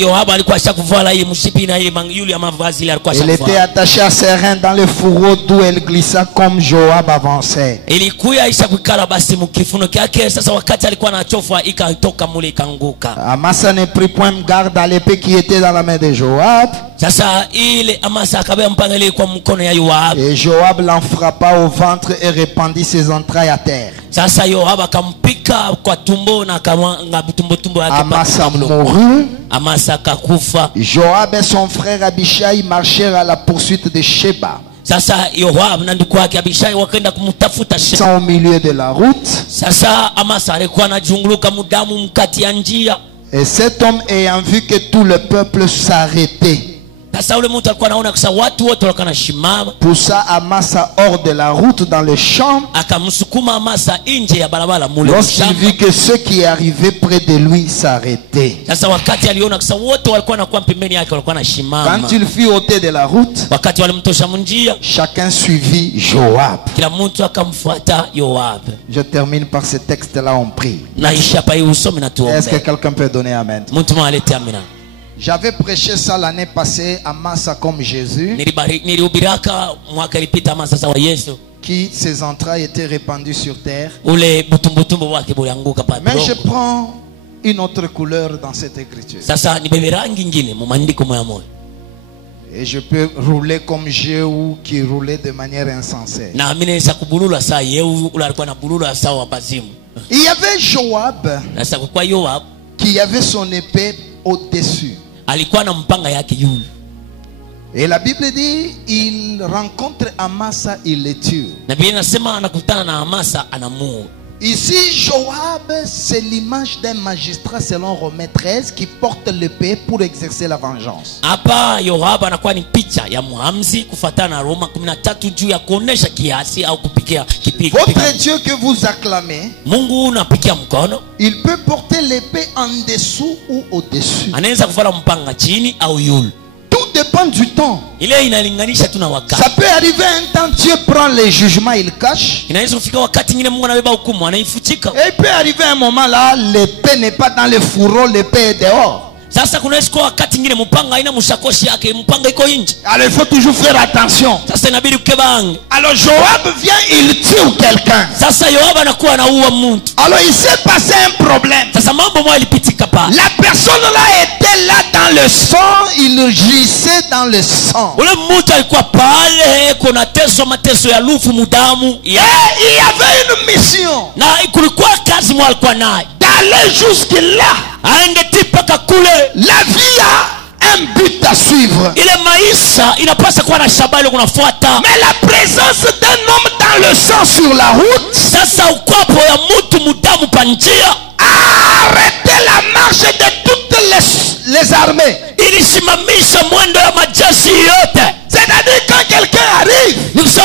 Yoabu alikuwa ashakuvala ile mshipi na ile yule ya mavazi ile alikuwa Il était ashakuvala. attaché à ses reins dans le fourreau d'où elle glissa comme Joab avançait. Ilikuwa ishakukala basi mkifuno kyake. Sasa wakati alikuwa anachofa ikatoka mule ikanguka. Amasa ne prit point garde à l'épée qui était dans la main de Joab. Sasa ile Amasa akabeba mpanga ile kwa mkono ya Yoabu. Et Joab l'en frappa au ventre et répandit ses entrailles à terre. Sasa Yoabu akampika kwa tumbo na akamwanga tumbo yake. Amasa mourut. Amasa akakufa. Joab et son frère Abishai marchèrent à la poursuite de Sheba. Sasa Yoabu na ndugu yake Abishai wakaenda kumtafuta Sheba. Au milieu de la route. Sasa Amasa alikuwa anajunguluka mudamu mkati ya njia. Et cet homme ayant vu que tout le peuple s'arrêtait, Sasa ule mtu alikuwa anaona kwa watu wote walikuwa wanashimama, poussa Amasa hors de la route dans le champ. akamsukuma Amasa nje ya barabara mule Lorsqu'il mshamba. vit que ceux qui arrivaient près de lui s'arrêtaient. Sasa wakati aliona kwa wote walikuwa wanakuwa pembeni yake walikuwa wanashimama. Quand il fut ôté de la route, Wakati walimtosha njia, chacun suivit Joab. kila mtu akamfuata Yoabu. Je termine par ce texte-là, on prie. Naisha pa hiyo usomi na tuombe. Est-ce que quelqu'un peut donner amen? Mtu mwalete amina. J'avais prêché ça l'année passée à Amasa comme Jésus, Nilihubiraka mwaka ilipita Amasa sawa Yesu. qui ses entrailles étaient répandues sur terre. Ule butumbutumbu wake bulianguka pa. Mais je prends une autre couleur dans cette écriture. Sasa nibebe rangi nyingine mu maandiko moya moya. Et je peux rouler comme Jéhu qui roulait de manière insensée. Na amine sa kubulula saa Yehu ule alikuwa na bulula sawa bazimu. Il y avait Joab Sasa kwa Yoabu qui avait son épée au-dessus. alikuwa na mpanga yake yule. Et la Bible dit, il rencontre Amasa, il le tue. Na Biblia inasema anakutana na Amasa anamuua. Ici, Joab, c'est l'image d'un magistrat selon Romains 13 qui porte l'épée pour exercer la vengeance. Hapa Yoab anakuwa ni picha ya muhamzi kufuatana na Roma 13 juu ya kuonesha kiasi au kupikia kipigo. Votre Dieu que vous acclamez, Mungu unapikia mkono, il peut porter l'épée en dessous ou au-dessus. anaweza kuvala mpanga chini au yulu. Tout dépend du temps. Ile inalinganisha tu na wakati. Ça peut arriver un temps, Dieu prend les jugements, il cache. Inaweza kufika wakati mwingine Mungu anabeba hukumu, anaifuchika. Et il peut arriver un moment là, l'épée n'est pas dans le fourreau, l'épée est dehors. Sasa kunaweza kuwa wakati mwingine mpanga haina mshakoshi yake, mpanga iko nje. Alors il faut toujours faire attention. Sasa inabidi ukebange. Alors Joab vient, il tue quelqu'un. Sasa Yoab anakuwa anaua mtu. Alors il s'est passé un problème. Sasa mambo moja yalipitika pale. La personne là était là dans le sang, il gissait dans le sang. Ule mtu alikuwa pale kuna mateso ya lufu mudamu. Et il y avait une mission. Na kulikuwa kazi moja alikuwa nayo. D'aller jusque là. Aende tipaka kule. La vie a un but à suivre. Ile maisha inapaswa kuwa na shabaha kunafuata. Mais la présence d'un homme dans le sang sur la route, sasa ukwapo ya mtu mudamu pa njia, a arrêté la marche de toutes les armées. Ilisimamisha mwendo ya majeshi yote. C'est-à-dire quand quelqu'un arrive,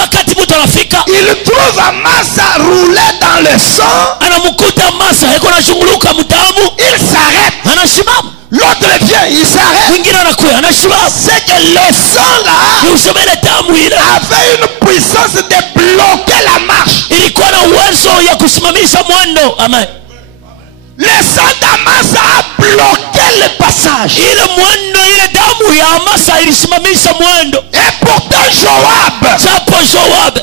wakati mtu anafika, il trouve Amasa roulé dans le sang, anamkuta Amasa yuko anashunguluka mdamu, il s'arrête, anasimama. L'autre vient, il s'arrête. Mwingine anakuja, anasimama. C'est que le sang là avait une puissance de bloquer la marche. Ilikuwa na uwezo ya kusimamisha mwendo. Amen. Le sang d'Amasa a bloqué le passage. Ile mwendo, ile damu ya Amasa ilisimamisha mwendo. Et pourtant Joab,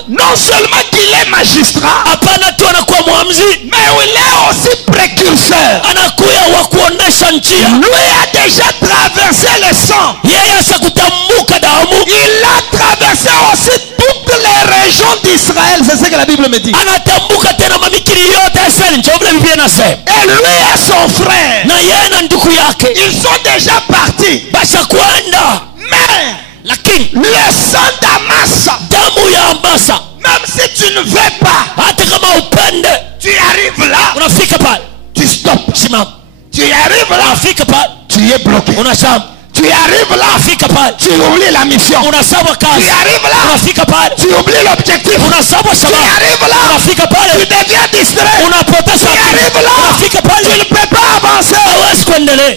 non seulement qu'il est magistrat, hapana tu anakuwa muamzi, mais il est aussi précurseur. Anakuya wa kuonesha njia. Lui a déjà traversé le sang. Yeye asakutamuka damu. Il a traversé aussi toutes les régions d'Israël. C'est ce que la Bible me dit. Anatambuka tena mamikiri yote ya Israeli. Ndio vile Biblia inasema. Et lui et son frère, na yeye na ndugu yake, ils sont déjà partis. Basha kwenda. Mais lakini le sang d'Amasa, damu ya Amasa, même si tu ne veux pas, hata kama upende, tu arrives là, unafika pale, tu stops. Simama. Tu arrives là, unafika pale, tu es bloqué. Unashama. Tu arrives là, unafika pale, tu oublies la mission. Unasahau kazi. Tu arrives là, unafika pale, tu oublies l'objectif. Unasahau Tu shabaha. arrives là, unafika pale, tu deviens distrait. unapoteza. Tu arrives là, unafika pale, tu ne peux pas avancer. hawezi kuendelea.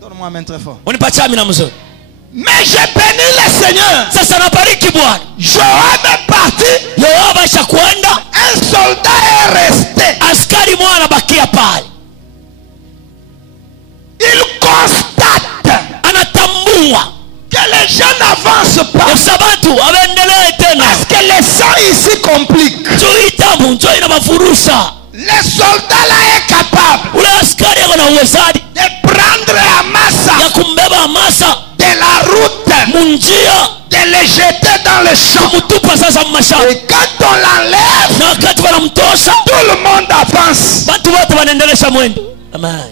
Donne-moi un main très fort. Unipatia mimi na mzuri. Mais j'ai béni le Seigneur. Sasa nabariki Bwana. Joab est parti. Yoab ashakwenda. Un soldat est resté. Askari mmoja anabakia pale. Il constate, anatambua que les gens n'avancent pas. Parce que le sang ici complique. Le soldat là est capable de prendre Amasa de la route, de le jeter dans le champ. Et quand on l'enlève, tout le monde avance. Amen.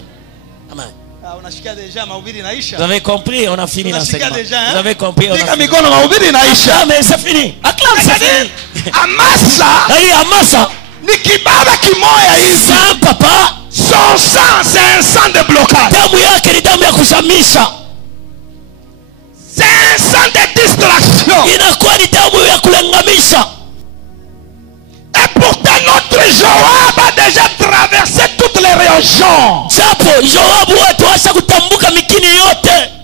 Vous avez compris, on a fini l'enseignement. Vous avez compris, on a fini. Mais c'est fini. Acclame, c'est fini. Amasa, sans papa, son sang, c'est un sang de blocage. C'est un sang de distraction. Et pourtant notre Joab a déjà traversé toutes les régions.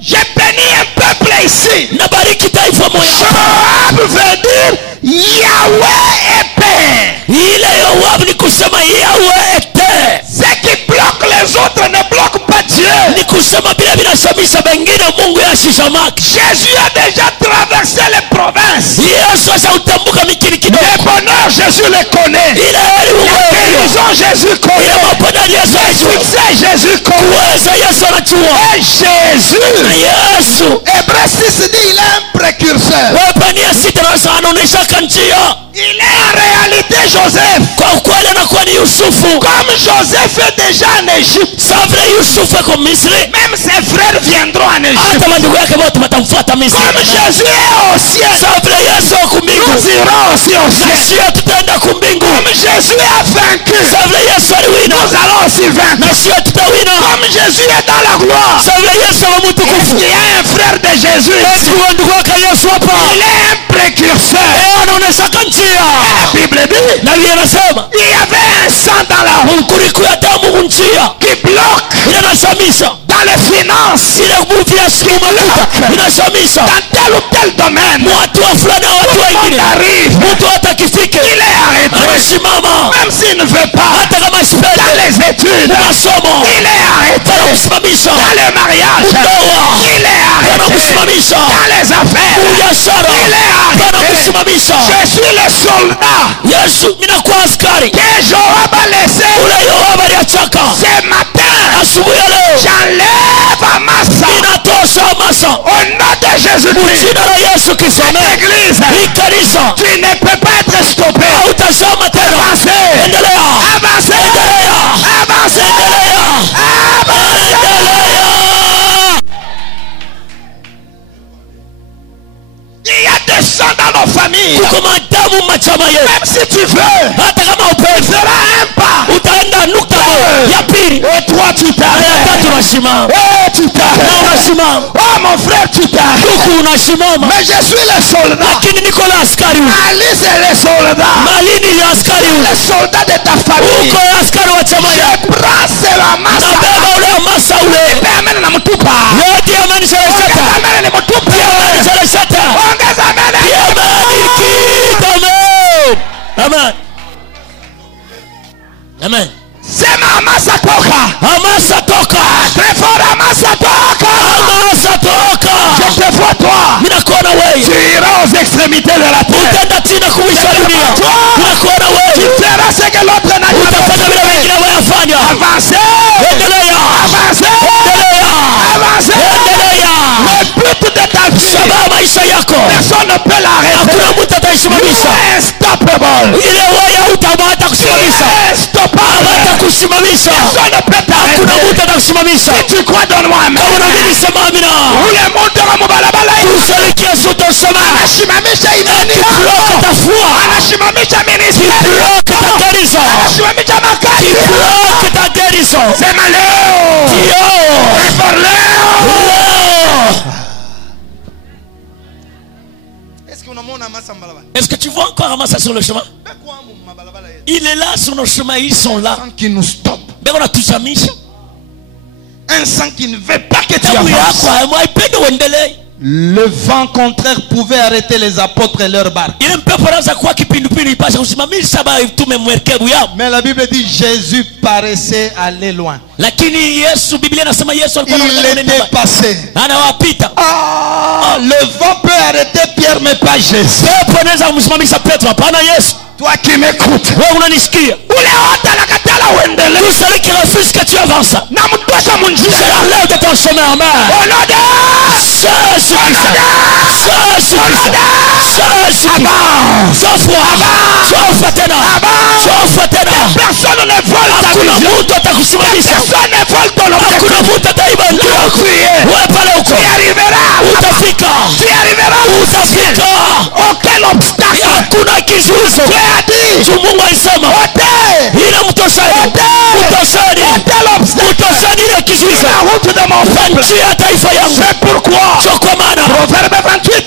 J'ai béni un peuple ici. Joab veut dire Yahweh est Père. Ce qui bloque les autres ne bloque pas Dieu. Jésus a déjà traversé les provinces. Le bonheur, Jésus le connaît. La guérison, Jésus connaît. Le succès, Jésus connaît. Et Jésus, Hébreux 6 dit, il est un précurseur. Il est en réalité Joseph. Comme Joseph est déjà en Égypte, même ses frères viendront en Égypte. Comme Jésus est au ciel, nous irons aussi au ciel. Comme Jésus a vaincu, nous allons aussi vaincre. Comme Jésus est dans la gloire, est-ce qu'il y a un frère de Jésus ici? Il est un précurseur. La Bible dit, il y avait un sang dans la route qui bloque dans les finances, dans tel ou tel domaine. Tout le monde arrive, il est arrêté. Même s'il ne veut pas, dans les études, il est arrêté. Dans le mariage, il est arrêté. Dans les affaires, il est arrêté. Je suis le soldat que Joab a laissé. Ce matin, j'enlève Amasa au nom de Jésus-Christ. Cette église, tu ne peux pas être stoppé. Avancez, avancez, avancez, avancez. Il y a des sang dans nos familles. Même si tu veux, tu feras un pas. Et toi tu t'arrêtes. Et tu t'arrêtes. Oh mon frère, tu t'arrêtes. Mais je suis le soldat. Ali c'est le soldat. Le soldat de ta famille. Je brasse la masse. Amen. Amen. Sema Amasa toka. Amasa toka. Très fort, Amasa toka. Amasa toka. Je te vois toi. Tu iras aux extrémités de la terre. Tu feras ce que l'autre n'a pas fait. Avancez. Avancez. Avancez. Le but de ta vie, personne ne peut l'arrêter. You are unstoppable. You are unstoppable. Personne ne peut t'arrêter. Si tu crois, donne-moi un main. Tout celui qui est sur ton chemin, tu bloques ta foi, tu bloques ta guérison, tu bloques ta guérison. C'est malheur. Est-ce que tu vois encore Amasa sur le chemin? Il est là sur nos chemins, ils sont là. Un sang qui nous stoppe. Un sang qui ne veut pas que tu avances. Le vent contraire pouvait arrêter les apôtres et leur barque. Mais la Bible dit Jésus paraissait aller loin. Il était passé. Le vent peut arrêter Pierre mais pas Jésus. Toi qui m'écoutes, tout celui qui refuse que tu avances, je l'enlève de ton chemin. Amen. personne ne vole ta vision. Personne ne vole ton objectif. Tu arriveras. Tu arriveras. Auquel obstacle. Tu as dit la route de mon peuple. C'est pourquoi Proverbe 28,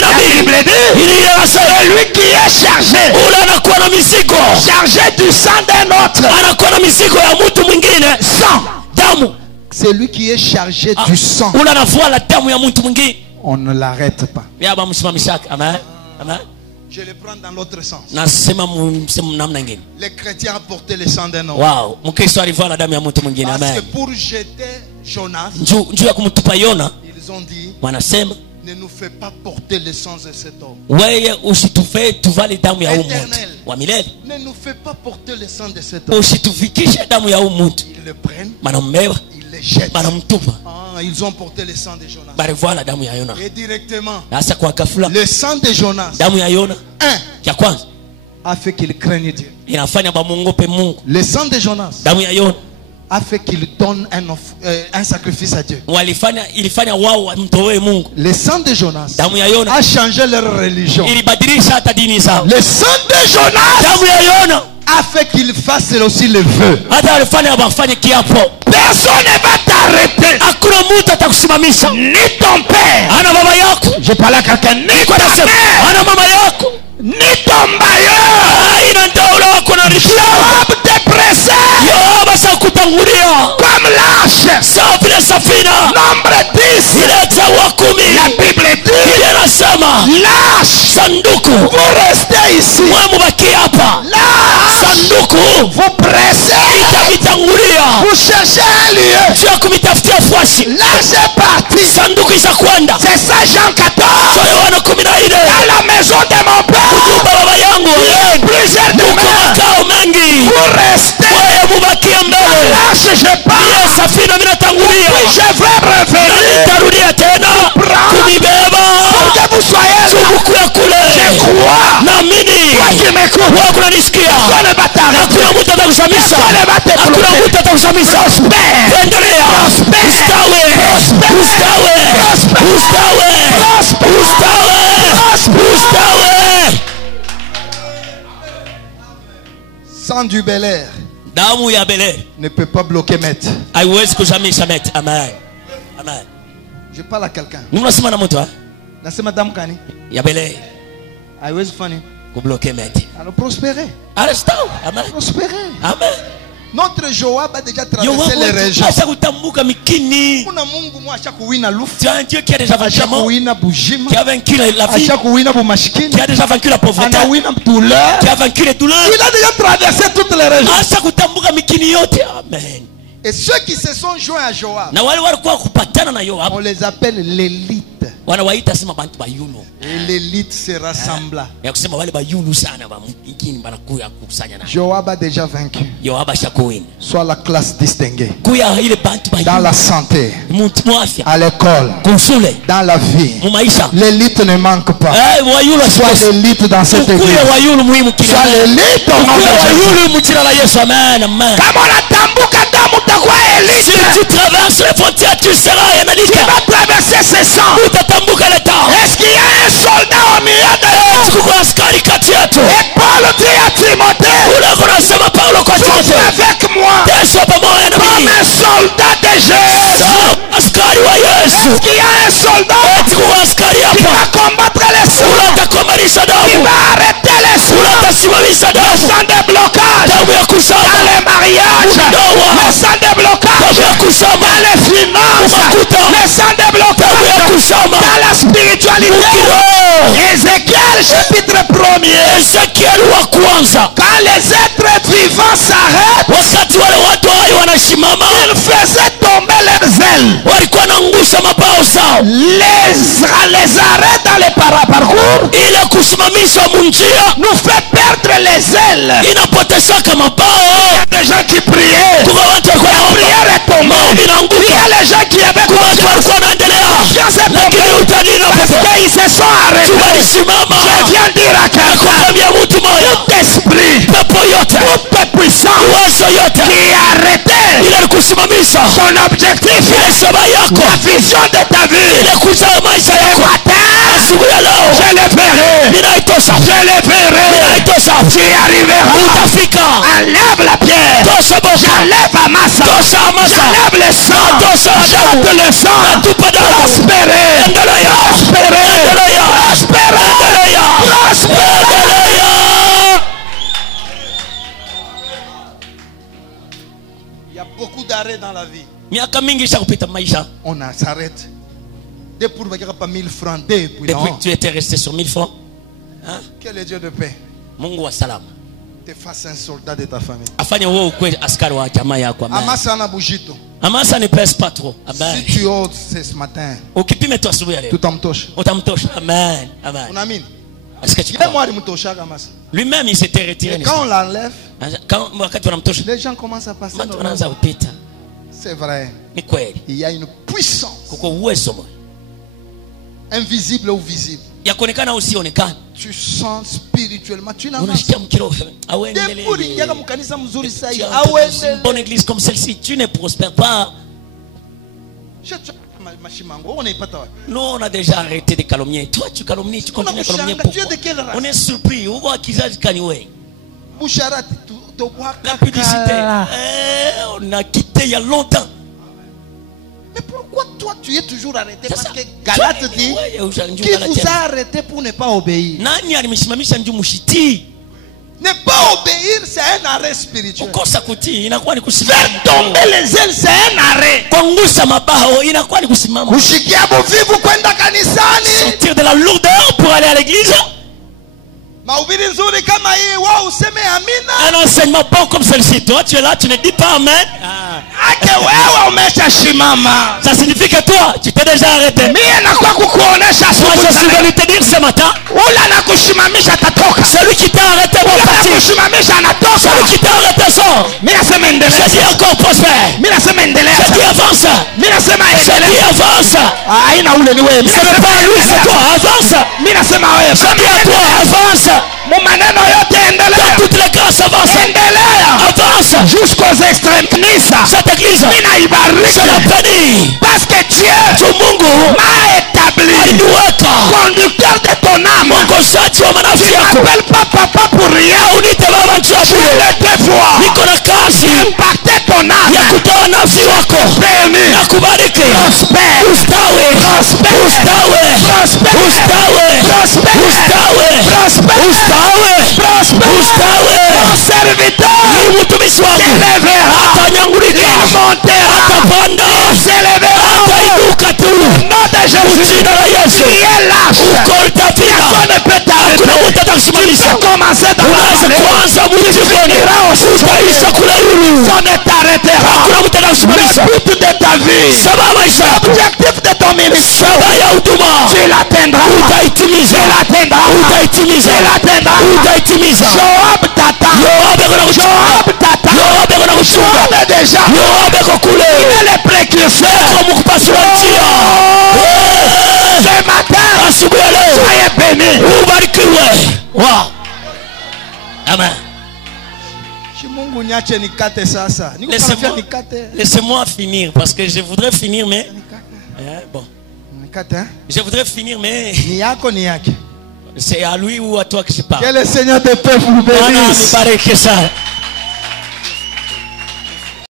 la Bible dit celui qui est chargé du sang d'un autre, celui qui est chargé du sang, on ne l'arrête pas. Je le prends dans l'autre sens. Les chrétiens apportaient le sang d'un homme. Parce que pour jeter Jonas, ils ont dit ne nous fais pas porter le sang de cet homme. Éternel, ne nous fais pas porter le sang de cet homme. Ils le prennent, ils le jettent. Ils ont porté le sang de Jonas. Et directement, le sang de Jonas, a fait qu'il craigne Dieu. inafanya bamuogope Mungu. Le sang de Jonas Damu ya Yona a fait qu'il donne un sacrifice à Dieu. ilifanya wao wamtoe Mungu. Le sang de Jonas Damu ya Yona a changé leur religion. ilibadilisha hata dini zao. Le sang de Jonas Damu ya Yona a fait qu'il fasse aussi le vœu. hata alifanya wafanye kiapo. Personne ne va t'arrêter. Hakuna mtu atakusimamisha. Ni ton père. Ana baba yako. Je parle à quelqu'un. Ni ta mère. Ana mama yako. Ni ton bailleur. Ina ndoa wako na risha. Job te précède. Yoba sa kutangulia. Comme l'arche. Sawa vile safina. Nombre 10. Ileta wa 10. La Bible dit. Inasema. L'arche. Sanduku. Vous restez ici. Mwe mubaki hapa. L'arche. Sanduku. Vous pressez. Itavitangulia. Vous cherchez un lieu. Jua kumitafutia fuasi. L'arche est parti. Sanduku isa kwenda. C'est ça Jean 14. So Yohana 14. Dans la maison de mon père. Kujumba baba yangu. Plusieurs de makao mengi. Vous restez. Wewe mubakia mbele. L'arche je pars. Safina mimi natangulia. Puis je vais revenir. Nitarudia tena. Kunibeba. Pour que vous soyez là. Subukuya kule. Je crois. Naamini. Toi qui m'écoutes. Wewe kunanisikia. Personne ne va t'arrêter. Hakuna mtu atakushamisha. Personne ne va te bloquer. Hakuna mtu atakushamisha. Prospère. Endelea. Prospère. Ustawe. Prospère. Ustawe. Prospère. Ustawe. Prospère. Ustawe. Ustawe. Sang du Bel-Air Damu ya Bel-Air ne peut pas bloquer maître. haiwezi kushamisha meti. Amen. Amen. Je parle à quelqu'un. Unasema na mtu Nasema damu kani? ya Bel-Air Haiwezi fani. kubloke meti. Alors prospérer. Arrestao. Amen. Prospérer. Amen. Notre Joab a déjà traversé les régions. Acha kutambuka mikini. Kuna Mungu mwa acha kuwina lufu. Tu as un Dieu qui a déjà vaincu la mort, Kuwina bujima. qui a vaincu la vie, Acha kuwina bumashikini. qui a déjà vaincu la pauvreté, Anawina douleur. qui a vaincu les douleurs. Il a déjà traversé toutes les régions. Acha kutambuka mikini yote. Amen. Et ceux qui se sont joints à Joab, Na wale walikuwa kupatana na Yoab on les appelle l'élite. wanawaita sema bantu bayulu. Et l'élite se rassembla. Ya kusema wale bayulu sana ba mikini banakuya kukusanya na. Joab a déjà vaincu. Yoab ashakuwina. Soit la classe distinguée. Kuya ile bantu bayulu. Dans la santé, Mtu mwafya. à l'école, Kusule. dans la vie. Mu maisha. L'élite ne manque pas. Wayulu Soit asikosi. l'élite dans cette église. Kuya wayulu muhimu kila. Soit l'élite au nom de Kuya Jésus. wayulu mu jina la Yesu. Amen. Amen. Kama unatambuka damu utakuwa Si élite. tu traverses les frontières, tu seras Tu analytique. vas traverser ces sangs. Utatambuka leta. Est-ce qu'il y a un soldat au milieu de nous? Tuko kwa askari kati yetu. Et Paul dit à Timothée, Ule kunasema Paulo kwa sois Timotheo. avec moi Yesu pamoja na comme mimi. un soldat de Jésus. Sawa, askari wa Yesu. Est-ce qu'il y a un soldat Tuko kwa askari qui hapa. va combattre les Ule sangs, atakomalisha qui damu. va arrêter les Ule sangs, atasimamisha le damu. sang de blocage Damu ya dans kusama. les mariages, Ndoa. le sang de blocage Damu ya kusama. dans les finances, Makuta. le sang de Damu ya blocage kusama. dans la spiritualité. Kiroho. Ézéchiel chapitre 1er. Ezekiel wa kwanza. Quand les êtres vivants s'arrêtent, Wakati wale watu hai wanasimama, ils faisaient tomber leurs ailes. walikuwa nangusha mabao zao. Les arrêts dans les parcours Ile kusimamisha munjia nous fait perdre les ailes. inapoteshaka mabao. Il y a des gens qui priaient. Kuna watu La walikuwa prière est tombée. Il y inaanguka. a les gens qui avaient Kuna watu confiance. walikuwa wanaendelea, Confiance est lakini tombée. utani Parce inapotea. qu'ils se sont arrêtés. Walisimama. Je viens dire à quelqu'un, Nakwambia mtu moja, tout esprit, pepo yote, toute puissance uwezo yote qui est arrêté, ile kusimamisha son objectif, ile shaba yako, la vision de ta vie, ile kuzaa maisha ce yako. matin, Asubuhi ya leo je le ferai. ninaitosha, Je le ferai. ninaitosha. Tu y arriveras. Utafika. Enlève la pierre. Tosha boka. J'enlève la masse. Tosha amasa. J'enlève le sang. Tosha Jette damu. le sang. Natupa damu. Prospérer. Endelea. Prospérer. Endelea. Prospérer. Endelea. Prospérer. Endelea. Il y a beaucoup d'arrêts dans la vie. Miaka mingi isha kupita maisha. On s'arrête. Dès pour ne pas 1000 francs. Depuis Depuis non. que tu étais resté sur 1000 francs, hein? Que le Dieu de paix Mungu wa salama te fasse un soldat de ta famille. afanye wewe ukwe askari wa jamaa yako. Amen. Amasa na bujito. Amasa ne pèse pas trop. Amen. Si tu oses ce matin, Ukipime tu asubuhi ya leo tout t'amtosha. utamtosha. Amen. Amen. Unaamini? Est-ce que tu Il est crois? mort Mutosha Amasa. Lui-même il s'était retiré. Et quand on l'enlève, Quand wakati wanamtosha, les gens commencent à passer. watu wanaanza kupita. C'est vrai. Ni kweli. Il y a une puissance Kuko uwezo moja invisible ou visible Tu sens spirituellement, tu n'as pas. Une bonne église comme celle-ci, tu ne prospères pas. Nous, on a déjà arrêté de calomnier. Toi, tu calomnies, tu continues à calomnier. Pourquoi? On est surpris. On voit qu'ils ont Kaniwe. La publicité. On a quitté il y a longtemps. Mais pourquoi toi tu es toujours arrêté? Parce que Galate dit qui vous a arrêté pour ne pas obéir. Ne pas obéir, c'est un arrêt spirituel. Faire tomber les ailes, c'est un arrêt. Sortir de la lourdeur pour aller à l'église. Un enseignement bon comme celle-ci. Toi, tu es là, tu ne dis pas amen. Ça signifie que toi, tu t'es déjà arrêté. Moi, je suis venu te dire ce matin. Celui qui t'a arrêté va partir. Celui qui t'a arrêté sort. Je dis encore prospère. Je dis avance. Je dis avance. Ce n'est pas lui, c'est toi. Avance. Je dis à toi, avance. Dans toutes les grâces, avance. Avance jusqu'aux extrêmes. Cette église, je la bénis. Parce que Dieu m'a établi conducteur de ton âme. Tu n'appelles pas papa pour rien. Tu es le devoir impacter ton âme. Béni, prospère, mon serviteur s'élèvera, il montera, il s'élèvera. Nom de Jésus, qui est lâche, personne ne peut t'arrêter. Tu peux commencer dans la vallée, tu finiras au sommet. Ça ne t'arrêtera. Le but de ta vie, l'objectif de ton ministère, tu l'atteindras. Tu l'atteindras. Joab t'attend. Joab est déjà. Il est le précurseur. Ce matin, soyez bénis. Amen. Laissez-moi finir parce que je voudrais finir mais bon. Je voudrais finir mais c'est à lui ou à toi que je parle. Que le Seigneur te paie vous bénisse.